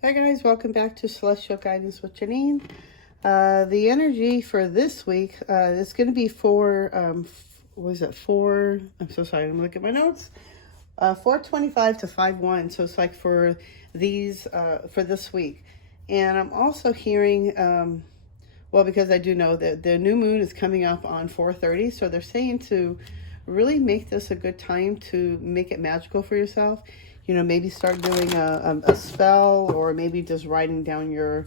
Hi guys, welcome back to Celestial Guidance with Janine. The energy for this week is going to be for, what is it, 4, I'm so sorry, I'm looking at my notes, 4:25 to 5:1, so it's like for these, for this week. And I'm also hearing, well, because I do know that the new moon is coming up on 4:30, so they're saying to really make this a good time to make it magical for yourself. You know, maybe start doing a spell, or maybe just writing down your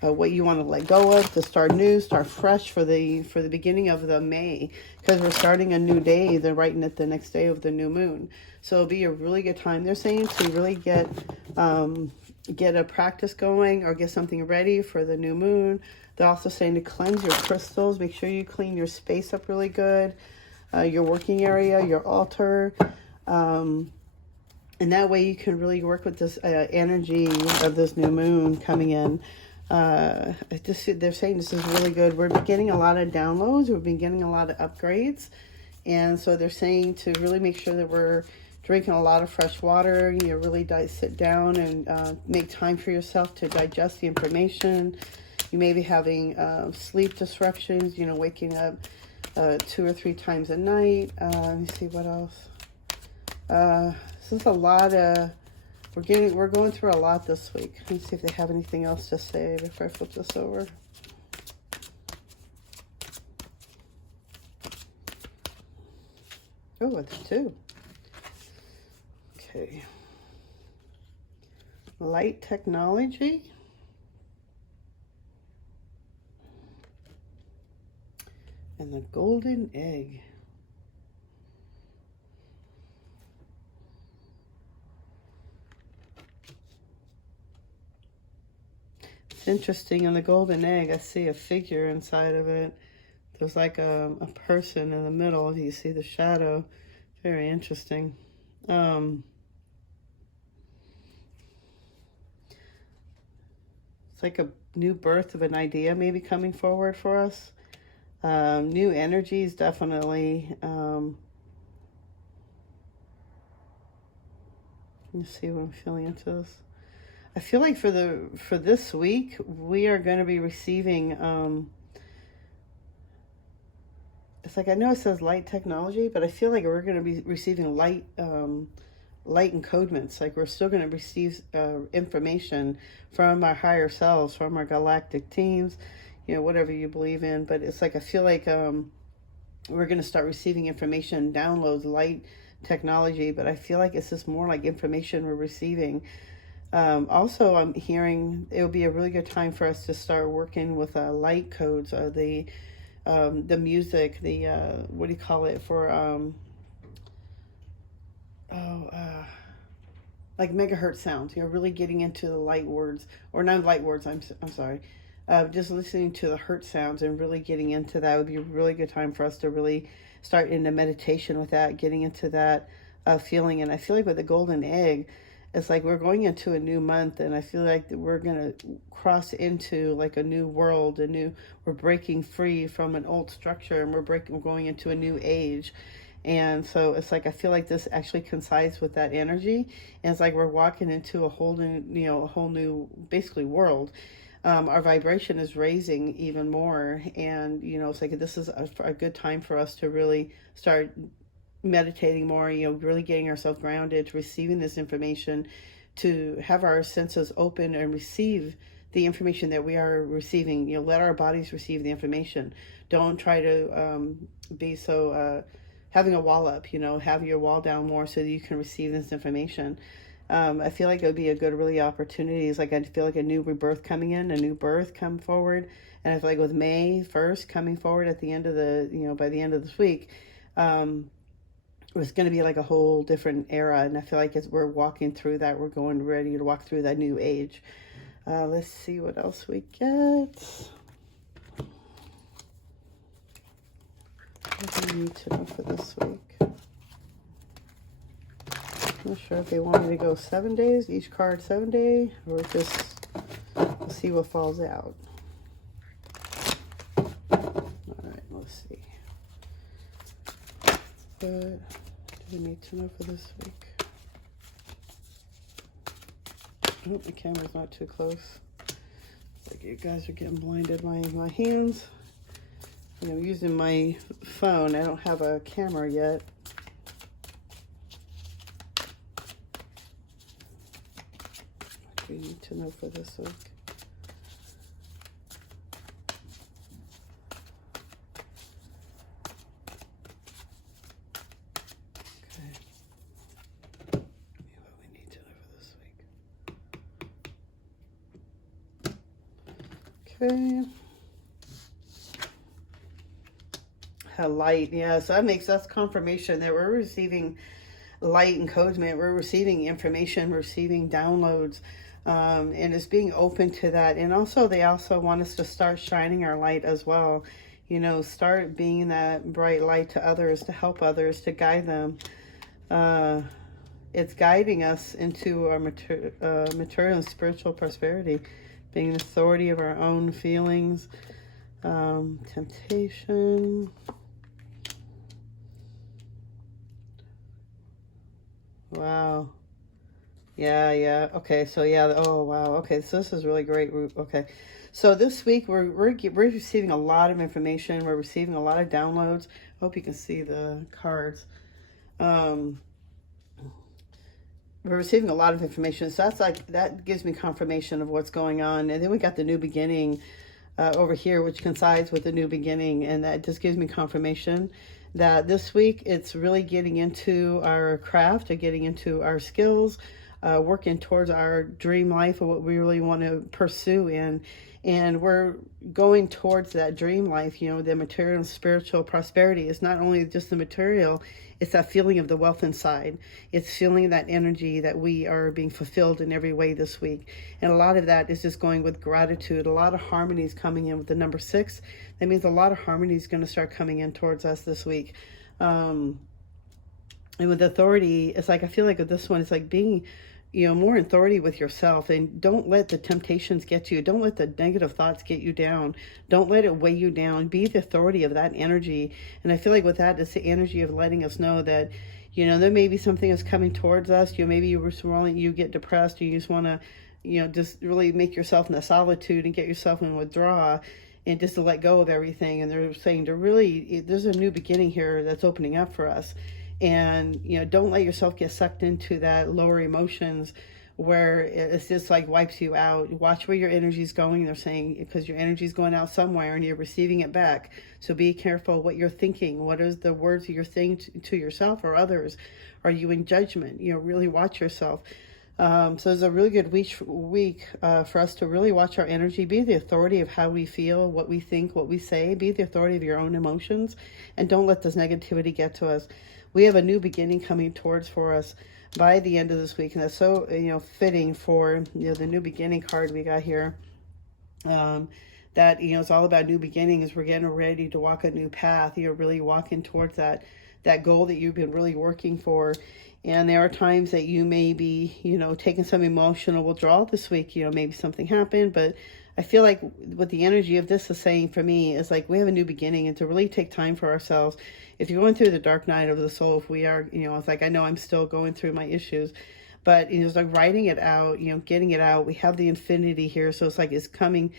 what you want to let go of to start new, start fresh for the beginning of the May, because we're starting a new day. They're writing it the next day of the new moon, so it'll be a really good time. They're saying to really get a practice going or get something ready for the new moon. They're also saying to cleanse your crystals. Make sure you clean your space up really good, your working area, your altar. And that way you can really work with this energy of this new moon coming in. They're saying this is really good. We're getting a lot of downloads. We've been getting a lot of upgrades. And so they're saying to really make sure that we're drinking a lot of fresh water. You know, really sit down and make time for yourself to digest the information. You may be having sleep disruptions, you know, waking up 2 or 3 times a night. Let me see what else. This is a lot of, we're going through a lot this week. Let me see if they have anything else to say before I flip this over. Oh, it's 2. Okay. Light technology. And the golden egg. It's interesting. In the golden egg, I see a figure inside of it. There's like a person in the middle. You see the shadow. Very interesting. It's like a new birth of an idea maybe coming forward for us. New energies, definitely. Let's see what I'm feeling into this. I feel like for this week, we are going to be receiving, it's like, I know it says light technology, but I feel like we're going to be receiving light encodements. Like we're still going to receive information from our higher selves, from our galactic teams, you know, whatever you believe in. But it's like, I feel like we're going to start receiving information, downloads, light technology, but I feel like it's just more like information we're receiving. Also, I'm hearing it will be a really good time for us to start working with light codes, the music, the what do you call it, for like megahertz sounds. You know, really getting into the light words, or not light words. I'm sorry. Just listening to the hertz sounds and really getting into that would be a really good time for us to really start into meditation with that, getting into that feeling. And I feel like with the golden egg, it's like we're going into a new month, and I feel like we're going to cross into like a new world, we're breaking free from an old structure, and we're going into a new age. And so it's like, I feel like this actually coincides with that energy. And it's like we're walking into a whole new, basically, world. Our vibration is raising even more. And, you know, it's like this is a good time for us to really start meditating more, you know, really getting ourselves grounded, to receiving this information, to have our senses open and receive the information that we are receiving. You know, let our bodies receive the information. Don't try to be so having a wall up, you know, have your wall down more so that you can receive this information. I feel like it would be a good really opportunity. It's like I feel like a new rebirth coming in, a new birth come forward. And I feel like with May 1st coming forward at the end of the, you know, by the end of this week, it was going to be like a whole different era. And I feel like as we're walking through that, we're going ready to walk through that new age. Let's see what else we get. What do we need to know for this week? I'm not sure if they want me to go 7 days, each card 7 day, or just we'll see what falls out. All right, let's see. What do we need to know for this week? I hope the camera's not too close. Like you guys are getting blinded by my hands. I'm using my phone. I don't have a camera yet. What do we need to know for this week? Okay. What we need to know for this week. Okay. Light, yeah, so that's confirmation that we're receiving light and codes, man. We're receiving information, receiving downloads, and it's being open to that. And also, they also want us to start shining our light as well. Start being that bright light to others, to help others, to guide them. It's guiding us into our material and spiritual prosperity, being the authority of our own feelings. Temptation. Wow. Yeah. Okay. So yeah. Oh wow. Okay. So this is really great. Okay. So this week we're receiving a lot of information. We're receiving a lot of downloads. I hope you can see the cards. We're receiving a lot of information. So that gives me confirmation of what's going on. And then we got the new beginning over here, which coincides with the new beginning, and that just gives me confirmation that this week it's really getting into our craft, or getting into our skills, working towards our dream life, or what we really want to pursue and we're going towards that dream life. The material and spiritual prosperity is not only just the material, it's that feeling of the wealth inside. It's feeling that energy that we are being fulfilled in every way this week. And a lot of that is just going with gratitude. A lot of harmonies coming in with the number 6. That means a lot of harmony is going to start coming in towards us this week. And with authority, it's like, I feel like with this one, it's like being more authority with yourself, and don't let the temptations get to you. Don't let the negative thoughts get you down. Don't let it weigh you down. Be the authority of that energy. And I feel like with that, it's the energy of letting us know that, there may be something that's coming towards us. Maybe you get depressed. You just want to, just really make yourself in the solitude and get yourself in withdrawal and just to let go of everything. And they're saying there's a new beginning here that's opening up for us. And, don't let yourself get sucked into that lower emotions where it's just like wipes you out. Watch where your energy is going. They're saying, because your energy is going out somewhere and you're receiving it back. So be careful what you're thinking. What is the words you're saying to yourself or others? Are you in judgment? Really watch yourself. So it's a really good week for us to really watch our energy, be the authority of how we feel, what we think, what we say, be the authority of your own emotions, and don't let this negativity get to us. We have a new beginning coming towards for us by the end of this week, and that's so fitting for the new beginning card we got here. That it's all about new beginnings. We're getting ready to walk a new path. Really walking towards that goal that you've been really working for. And there are times that you may be taking some emotional withdrawal this week. Maybe something happened, but I feel like what the energy of this is saying for me is like we have a new beginning, and to really take time for ourselves. If you're going through the dark night of the soul, if we are, it's like, I know I'm still going through my issues, but it's like writing it out, getting it out. We have the infinity here. So it's like, it's coming,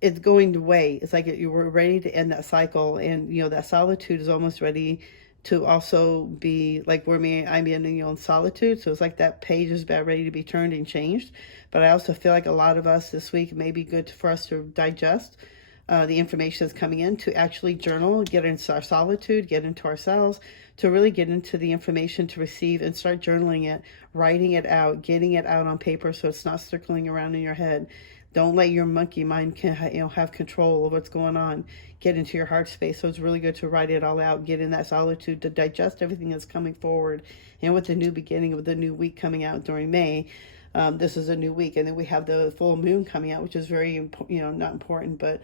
it's going away. It's like we're ready to end that cycle. And, that solitude is almost ready to also be like where I'm in solitude. So it's like that page is about ready to be turned and changed. But I also feel like a lot of us this week may be good for us to digest the information that's coming in, to actually journal, get into our solitude, get into ourselves, to really get into the information to receive and start journaling it, writing it out, getting it out on paper so it's not circling around in your head. Don't let your monkey mind have control of what's going on. Get into your heart space. So it's really good to write it all out, get in that solitude to digest everything that's coming forward. And with the new beginning of the new week coming out during May, this is a new week. And then we have the full moon coming out, which is very, not important, but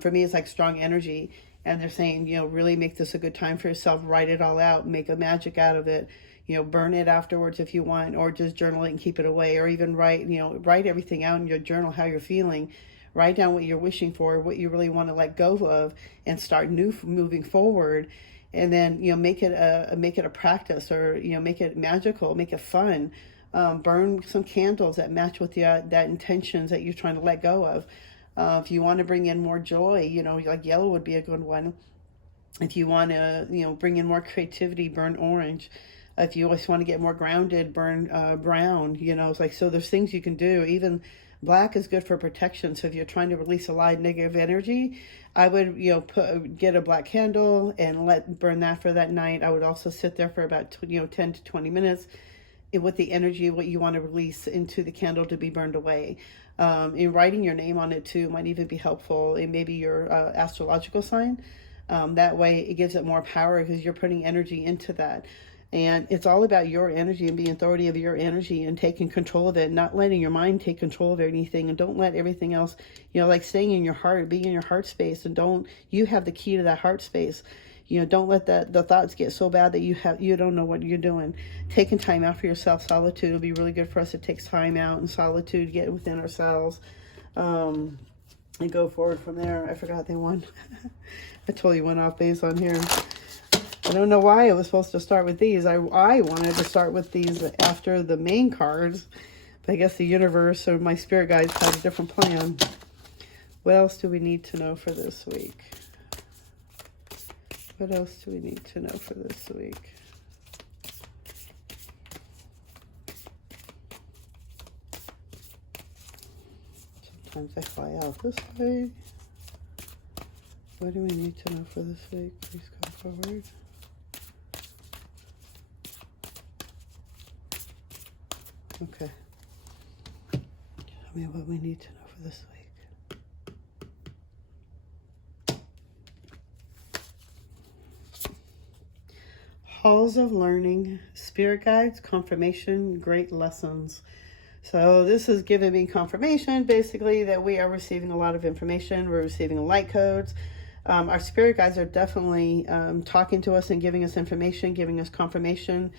for me, it's like strong energy. And they're saying, really make this a good time for yourself. Write it all out, make a magic out of it. Burn it afterwards if you want, or just journal it and keep it away, or even write everything out in your journal, how you're feeling. Write down what you're wishing for, what you really want to let go of, and start moving forward. And then, make it a practice, or, make it magical, make it fun. Burn some candles that match with that intentions that you're trying to let go of. If you want to bring in more joy, like yellow would be a good one. If you want to, bring in more creativity, burn orange. If you always want to get more grounded, burn brown. It's like, so there's things you can do. Even black is good for protection. So if you're trying to release a lot of negative energy, I would, get a black candle and burn that for that night. I would also sit there for about 10 to 20 minutes with the energy, what you want to release into the candle to be burned away. And writing your name on it too might even be helpful. It may be your astrological sign. That way it gives it more power because you're putting energy into that. And it's all about your energy and being authority of your energy and taking control of it, not letting your mind take control of anything. And don't let everything else, like staying in your heart, being in your heart space. And you have the key to that heart space. Don't let the thoughts get so bad that you don't know what you're doing. Taking time out for yourself, solitude will be really good for us. It takes time out and solitude, get within ourselves, and go forward from there. I forgot the one. I totally went off base on here. I don't know why I was supposed to start with these. I wanted to start with these after the main cards, but I guess the universe or my spirit guides had a different plan. What else do we need to know for this week? What else do we need to know for this week? Sometimes I fly out this way. What do we need to know for this week? Please come forward. Okay. Tell me what we need to know for this week. Halls of learning, spirit guides, confirmation, great lessons. So this is giving me confirmation, basically, that we are receiving a lot of information. We're receiving light codes. Our spirit guides are definitely talking to us and giving us information, giving us confirmation.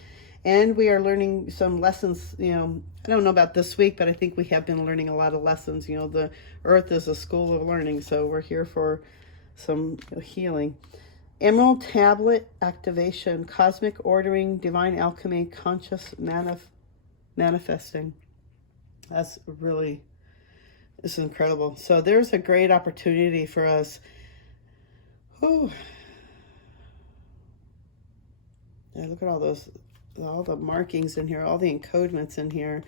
And we are learning some lessons, I don't know about this week, but I think we have been learning a lot of lessons. The earth is a school of learning, so we're here for some healing. Emerald tablet activation, cosmic ordering, divine alchemy, conscious manifesting. This is incredible. So there's a great opportunity for us. Yeah, look at all the markings in here, all the encodements in here.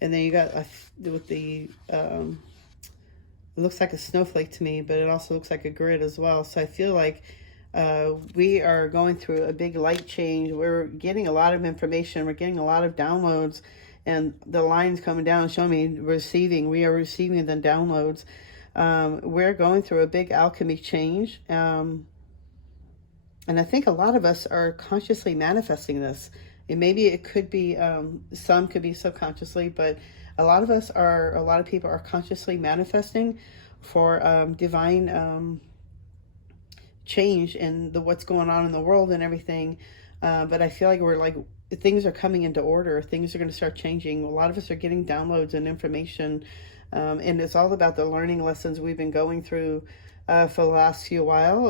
And then you got with the, it looks like a snowflake to me, but it also looks like a grid as well. So I feel like we are going through a big light change. We're getting a lot of information. We're getting a lot of downloads, and the lines coming down showing me we are receiving the downloads. We're going through a big alchemy change. And I think a lot of us are consciously manifesting this. And maybe it could be, some could be subconsciously, but a lot of people are consciously manifesting for divine change in what's going on in the world and everything. But I feel like things are coming into order. Things are going to start changing. A lot of us are getting downloads and information. And it's all about the learning lessons we've been going through for the last few while,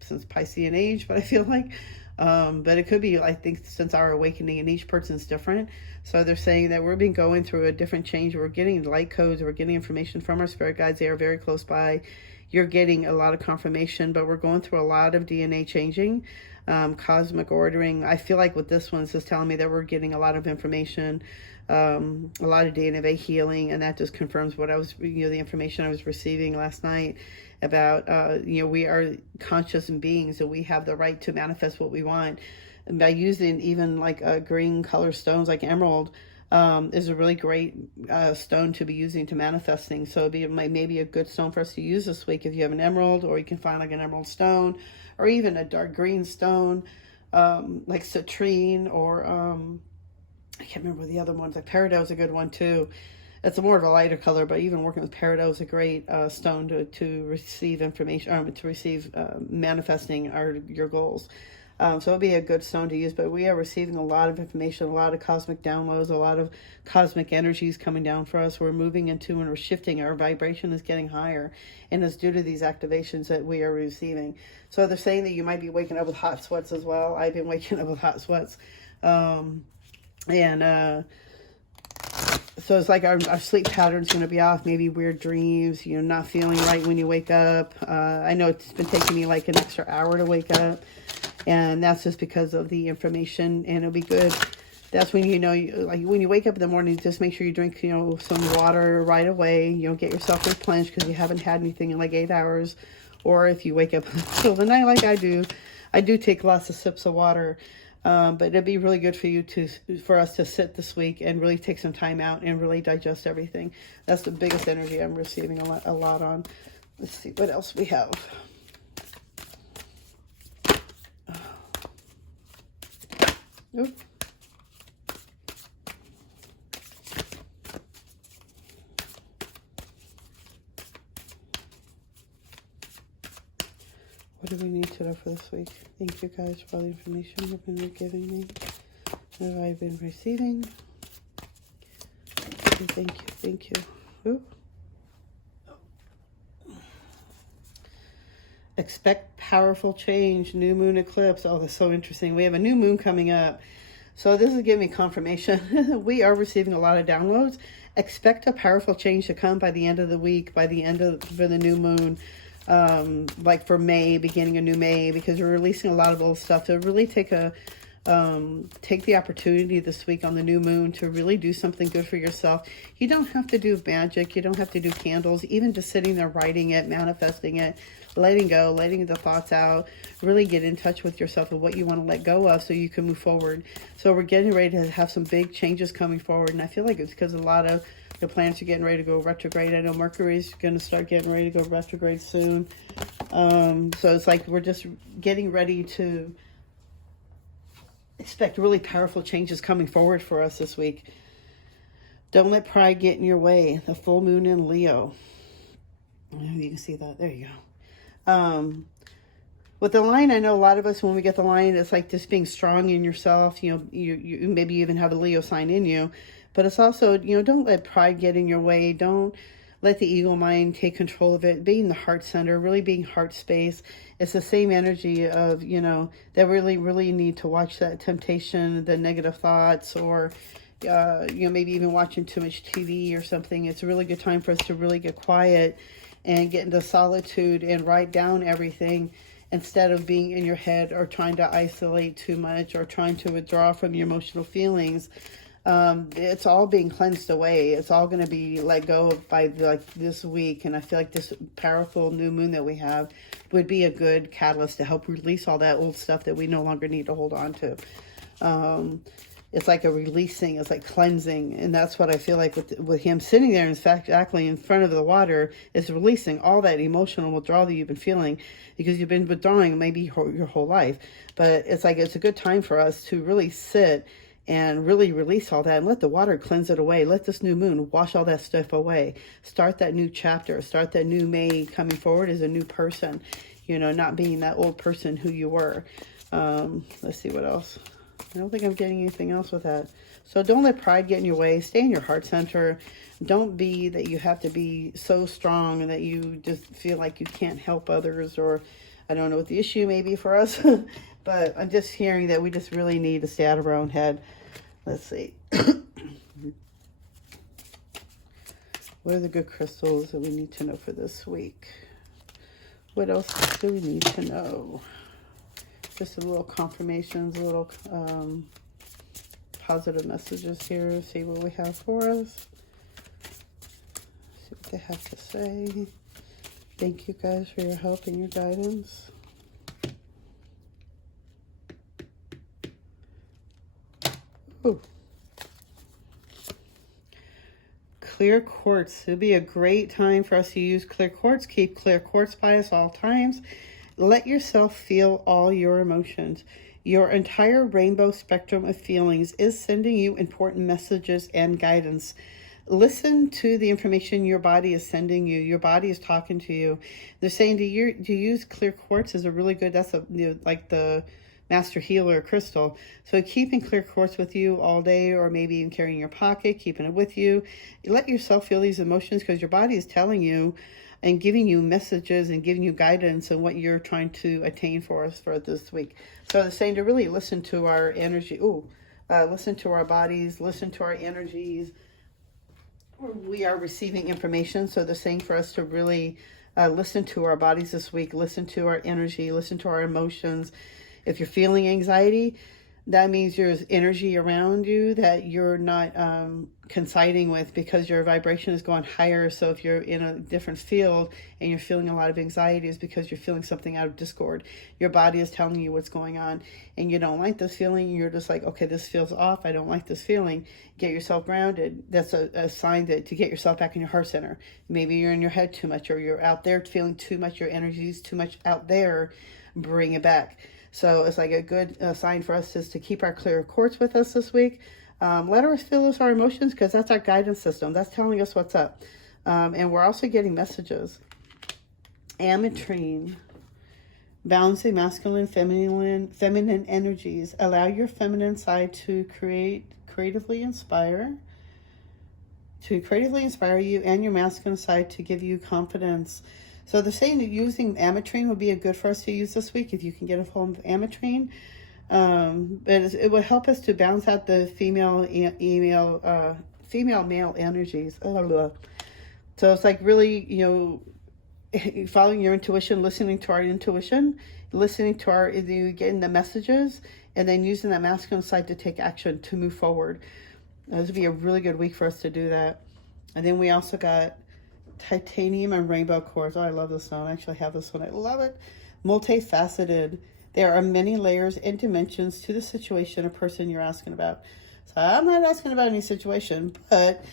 since Piscean age, but I feel like, but it could be, I think, since our awakening, and each person's different. So they're saying that we've been going through a different change. We're getting light codes. We're getting information from our spirit guides. They are very close by. You're getting a lot of confirmation, but we're going through a lot of DNA changing, cosmic ordering. I feel like with this one, it's just telling me that we're getting a lot of information, a lot of DNA healing, and that just confirms what the information I was receiving last night about, we are conscious beings, and we have the right to manifest what we want. And by using even like green color stones like emerald, is a really great stone to be using to manifest things. So it may be a good stone for us to use this week if you have an emerald, or you can find like an emerald stone, or even a dark green stone, like citrine, or I can't remember the other ones. Like peridot is a good one too. It's more of a lighter color, but even working with peridot is a great stone to receive information, to receive manifesting your goals. So it'll be a good stone to use, but we are receiving a lot of information, a lot of cosmic downloads, a lot of cosmic energies coming down for us. We're moving into and we're shifting. Our vibration is getting higher, and it's due to these activations that we are receiving. So they're saying that you might be waking up with hot sweats as well. I've been waking up with hot sweats. And so it's like our sleep pattern's going to be off, maybe weird dreams, you know, not feeling right when you wake up. I know it's been taking me like an extra hour to wake up, and that's just because of the information, and it'll be good. That's when, you know, like when you wake up in the morning, just make sure you drink, you know, some water right away. You know, get yourself replenished because you haven't had anything in like 8 hours. Or if you wake up in the middle of the night like I do take lots of sips of water. But it'd be really good for us to sit this week and really take some time out and really digest everything. That's the biggest energy I'm receiving a lot on. Let's see what else we have. Oop. What do we need to know for this week? Thank you guys for all the information you've been giving me, that I've been receiving. Thank you, thank you. Ooh. Expect powerful change, new moon eclipse. Oh, that's so interesting. We have a new moon coming up. So this is giving me confirmation. We are receiving a lot of downloads. Expect a powerful change to come by the end of the week, by the end of for the new moon. Like for May, beginning of new May, because we're releasing a lot of old stuff to really take the opportunity this week on the new moon to really do something good for yourself. You don't have to do magic. You don't have to do candles. Even just sitting there writing it, manifesting it, letting go, letting the thoughts out, really get in touch with yourself and what you want to let go of so you can move forward. So we're getting ready to have some big changes coming forward, and I feel like it's because a lot of the planets are getting ready to go retrograde. I know Mercury's going to start getting ready to go retrograde soon. So it's like we're just getting ready to expect really powerful changes coming forward for us this week. Don't let pride get in your way. The full moon in Leo. You can see that. There you go. With the line, I know a lot of us, when we get the line, it's like just being strong in yourself. You know, you maybe even have a Leo sign in you. But it's also, you know, don't let pride get in your way. Don't let the ego mind take control of it. Being the heart center, really being heart space. It's the same energy of, you know, that really, really need to watch that temptation, the negative thoughts, or, you know, maybe even watching too much TV or something. It's a really good time for us to really get quiet and get into solitude and write down everything instead of being in your head or trying to isolate too much or trying to withdraw from your emotional feelings. It's all being cleansed away. It's all going to be let go of by like this week. And I feel like this powerful new moon that we have would be a good catalyst to help release all that old stuff that we no longer need to hold on to. It's like a releasing, it's like cleansing. And that's what I feel like with him sitting there, in fact, exactly in front of the water, is releasing all that emotional withdrawal that you've been feeling, because you've been withdrawing maybe your whole life. But it's like, it's a good time for us to really sit and really release all that and let the water cleanse it away. Let this new moon wash all that stuff away. Start that new chapter. Start that new May coming forward as a new person, you know, not being that old person who you were. Let's see what else. I don't think I'm getting anything else with that. So don't let pride get in your way. Stay in your heart center. Don't be that you have to be so strong and that you just feel like you can't help others, or I don't know what the issue may be for us. But I'm just hearing that we just really need to stay out of our own head. Let's see. What are the good crystals that we need to know for this week? What else do we need to know? Just a little confirmations, a little positive messages here. See what we have for us. See what they have to say. Thank you guys for your help and your guidance. Ooh. Clear quartz. It'll be a great time for us to use clear quartz. Keep clear quartz by us all times. Let yourself feel all your emotions. Your entire rainbow spectrum of feelings is sending you important messages and guidance. Listen to the information your body is sending you. Your body is talking to you. They're saying to use clear quartz is a really good, that's a, you know, like the master healer crystal. So keeping clear quartz with you all day, or maybe even carrying in your pocket, keeping it with you. Let yourself feel these emotions, because your body is telling you and giving you messages and giving you guidance on what you're trying to attain for us for this week. So they're saying to really listen to our energy. Ooh, listen to our bodies, listen to our energies. We are receiving information, so they're saying for us to really listen to our bodies this week, listen to our energy, listen to our emotions. If you're feeling anxiety, that means there's energy around you that you're not coinciding with, because your vibration is going higher. So if you're in a different field and you're feeling a lot of anxiety, is because you're feeling something out of discord. Your body is telling you what's going on and you don't like this feeling. You're just like, okay, this feels off. I don't like this feeling. Get yourself grounded. That's a sign to get yourself back in your heart center. Maybe you're in your head too much, or you're out there feeling too much. Your energy is too much out there. Bring it back. So it's like a good sign for us is to keep our clear quartz with us this week. Let us feel us our emotions, because that's our guidance system. That's telling us what's up. And we're also getting messages. Ametrine. Balancing masculine, feminine energies. Allow your feminine side to creatively inspire you, and your masculine side to give you confidence. So they're saying that using ametrine would be a good for us to use this week if you can get a hold of ametrine. But it will help us to balance out the female male energies. So it's like really, following your intuition, listening to our intuition, listening to you getting the messages, and then using that masculine side to take action to move forward. This would be a really good week for us to do that. And then we also got titanium and rainbow quartz. Oh, I love this stone. I actually have this one. I love it. Multifaceted. There are many layers and dimensions to the situation or person you're asking about. So I'm not asking about any situation, but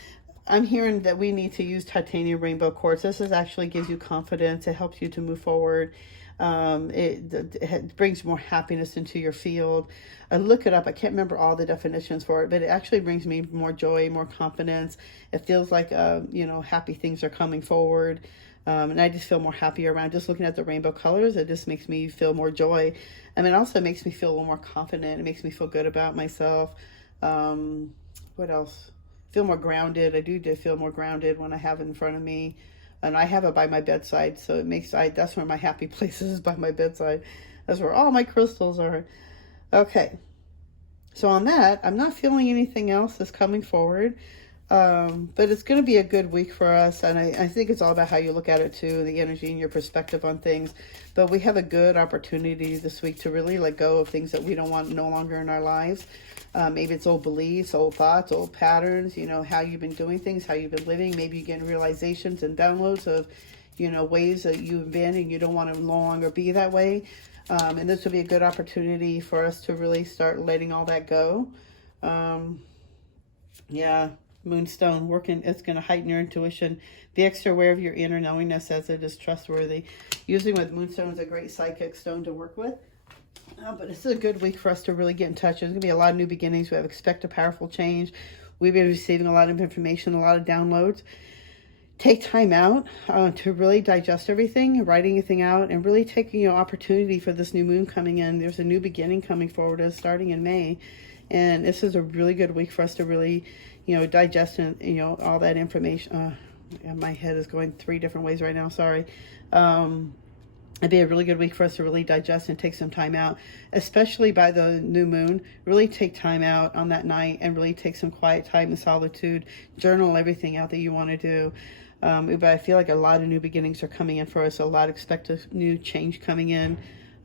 I'm hearing that we need to use titanium rainbow quartz. This actually gives you confidence. It helps you to move forward. It brings more happiness into your field. Look it up. I can't remember all the definitions for it, but it actually brings me more joy, more confidence. It feels like, happy things are coming forward. And I just feel more happy around just looking at the rainbow colors. It just makes me feel more joy. And it also makes me feel a little more confident. It makes me feel good about myself. What else? Feel more grounded. I do feel more grounded when I have it in front of me. And I have it by my bedside, so it makes that's where my happy place is, by my bedside. That's where all my crystals are. Okay. So on that, I'm not feeling anything else that's coming forward. But it's going to be a good week for us. And I think it's all about how you look at it too, the energy and your perspective on things. But we have a good opportunity this week to really let go of things that we don't want no longer in our lives. Maybe it's old beliefs, old thoughts, old patterns, how you've been doing things, how you've been living. Maybe you're getting realizations and downloads of, ways that you've been and you don't want to no longer be that way. And this will be a good opportunity for us to really start letting all that go. Moonstone working, it's going to heighten your intuition. Be extra aware of your inner knowingness as it is trustworthy. Using with Moonstone is a great psychic stone to work with. But it's a good week for us to really get in touch. There's going to be a lot of new beginnings. We have expect a powerful change. We've been receiving a lot of information, a lot of downloads. Take time out to really digest everything, writing anything out, and really taking opportunity for this new moon coming in. There's a new beginning coming forward starting in May. And this is a really good week for us to really, digest and, all that information. My head is going 3 different ways right now. Sorry. It'd be a really good week for us to really digest and take some time out, especially by the new moon. Really take time out on that night and really take some quiet time and solitude. Journal everything out that you want to do. But I feel like a lot of new beginnings are coming in for us. A lot of expected new change coming in.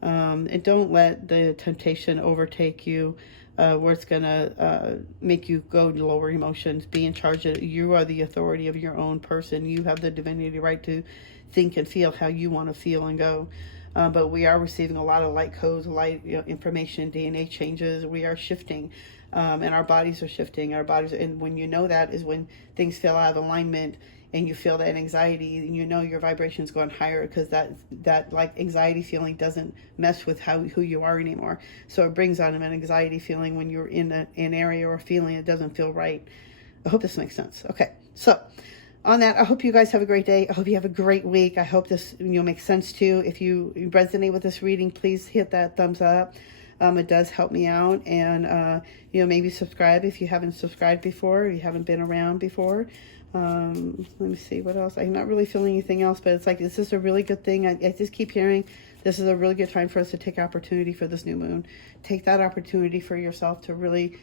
And don't let the temptation overtake you, where it's going to make you go to lower emotions. Be in charge of it. You are the authority of your own person. You have the divinity right to think and feel how you want to feel and go. But we are receiving a lot of light codes, light information, DNA changes. We are shifting, and our bodies are shifting. And when you know that is when things feel out of alignment, and you feel that anxiety, and your vibration's going higher, because that like anxiety feeling doesn't mess with who you are anymore. So it brings on an anxiety feeling when you're in an area or a feeling that doesn't feel right. I hope this makes sense. Okay, so on that, I hope you guys have a great day. I hope you have a great week. I hope this makes sense to you. If you resonate with this reading, please hit that thumbs up. It does help me out. And maybe subscribe if you haven't subscribed before, or you haven't been around before. Let me see what else. I'm not really feeling anything else, but it's like, this is a really good thing. I just keep hearing this is a really good time for us to take opportunity for this new moon. Take that opportunity for yourself to really,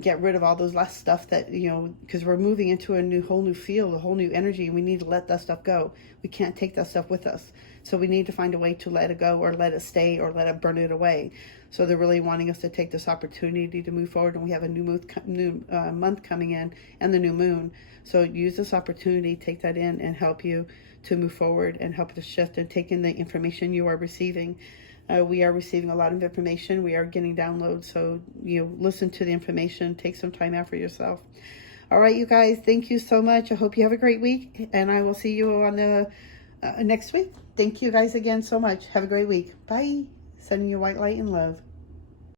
get rid of all those last stuff that, you know, because we're moving into a whole new field, a whole new energy, and we need to let that stuff go. We can't take that stuff with us. So we need to find a way to let it go, or let it stay, or let it burn it away. So they're really wanting us to take this opportunity to move forward, and we have a new month coming in, and the new moon. So use this opportunity, take that in, and help you to move forward and help to shift and take in the information you are receiving. We are receiving a lot of information. We are getting downloads. So, you know, listen to the information. Take some time out for yourself. All right, you guys, thank you so much. I hope you have a great week, and I will see you on the next week. Thank you guys again so much. Have a great week. Bye. Sending you white light and love.